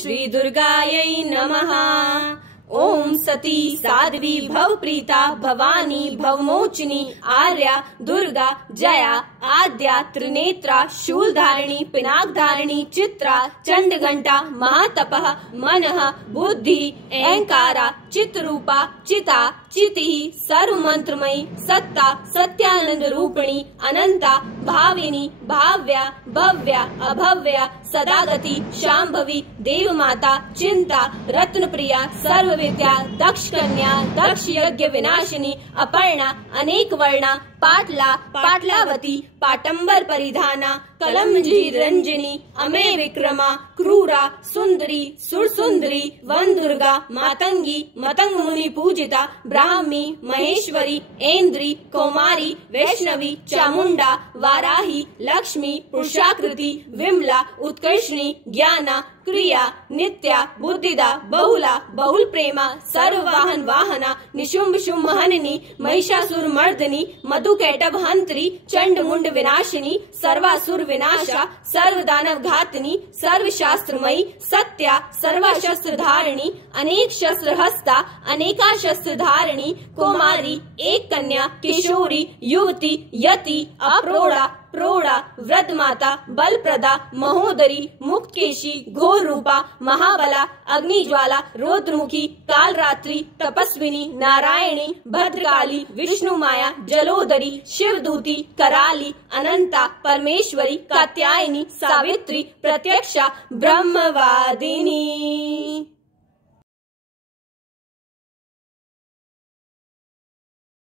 श्री दुर्गायै नमः। ओम सती साध्वी भवप्रीता भवानी भवमोचिनी आर्या दुर्गा जया आद्या त्रिनेत्रा शूलधारिणी पिनाकधारिणी चित्रा चंडघंटा महातपः मनः बुद्धि अहंकारा चित्रूपा चिता चिति सर्वमंत्रमयी सत्ता सत्यानंद रूपिणी अनंता भाविनी भाव्या भव्या अभव्या सदागति शांभवी देवमाता चिंता रत्नप्रिया सर्वविद्या दक्ष कन्या दक्ष यज्ञ विनाशिनी अपर्णा अनेक वर्णा पाटला पाटलावती पाटंबर परिधाना कलमजी रंजनी अमे विक्रमा क्रूरा सुंदरी सुरसुंदरी वन दुर्गा मातंगी मतंग मुनि पूजिता ब्राह्मी महेश्वरी ऐन्द्री कौमारी वैष्णवी चामुंडा वाराही लक्ष्मी पुरुषाकृति विमला उत्कर्षणी ज्ञाना क्रिया नित्या बुद्धिदा बहुला बहुल प्रेमा सर्ववाहन वाहना निशुंभ शुंभ हननी महिषासुर मर्दनी मधुकैटभ हंत्री चंड मुंड विनाशिनी सर्वासुर विनाशा सर्व दानव घातनी सर्व शास्त्रमयी सत्या सर्वशस्त्र धारिणी अनेक शस्त्र हस्ता अनेका शस्त्र धारिणी कुमारी एक कन्या किशोरी युवती यति अप्रोड़ा प्रोड़ा वृद्ध माता बलप्रदा महोदरी मुक्तकेशी घोर रूपा महाबला अग्निज्वाला रौद्रमुखी कालरात्रि तपस्विनी नारायणी भद्रकाली विष्णु माया जलोदरी शिवदूती कराली अनंता परमेश्वरी कात्यायनी सावित्री प्रत्यक्षा ब्रह्मवादिनी।